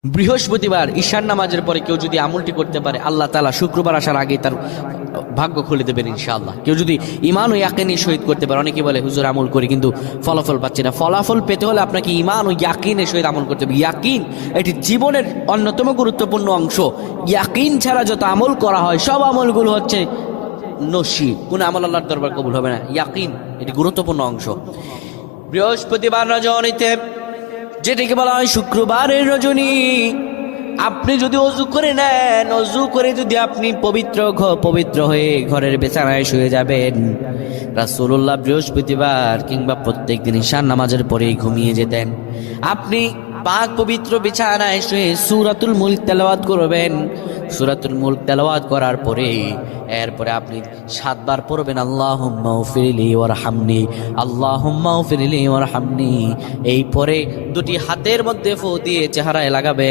বৃহস্পতিবার ঈশান নামাজের পরে কেউ যদি আমলটি করতে পারে, আল্লাহ তাআলা শুক্রবার আসার আগে তার ভাগ্য খুলে দেবেন ইনশাআল্লাহ। কেউ যদি ঈমান ও ইয়াকিনের সহিত করতে পারে, অনেকে বলে হুজুর আমল করি কিন্তু ফলাফল পাচ্ছি না। ফলাফল পেতে হলে আপনাকে ঈমান ও ইয়াকিনের সহিত আমল করতে হবে। ইয়াকিন এটি জীবনের অন্যতম গুরুত্বপূর্ণ অংশ। ইয়াকিন ছাড়া যত আমল করা হয় সব আমলগুলো হচ্ছে নসিব, কোন আমল আল্লাহর দরবার কবুল হবে না। ইয়াকিন এটি গুরুত্বপূর্ণ অংশ। বৃহস্পতিবার রজনীতে, যেটিকে বলা হয় শুক্রবারের রজনী, আপনি যদি অজু করে নেন, অজু করে যদি আপনি পবিত্র হয়ে ঘরের বিছানায় শুয়ে যাবেন, রাসূলুল্লাহ বৃহস্পতিবার কিংবা প্রত্যেক দিন ঈশান নামাজের পরেই ঘুমিয়ে যেতেন। আপনি পাক পবিত্র বিছানায় শুয়ে সূরাতুল মুলক তেলাওয়াত করবেন। সূরাতুল মুলক তেলাওয়াত করার পরে এরপরে আপনি 7 বার পড়বেন আল্লাহুম্মা গফিরলি ওয়ারহামনি, আল্লাহুম্মা গফিরলি ওয়ারহামনি। এই পরে দুটি হাতের মধ্যে ফু দিয়ে চেহারায় লাগাবেন।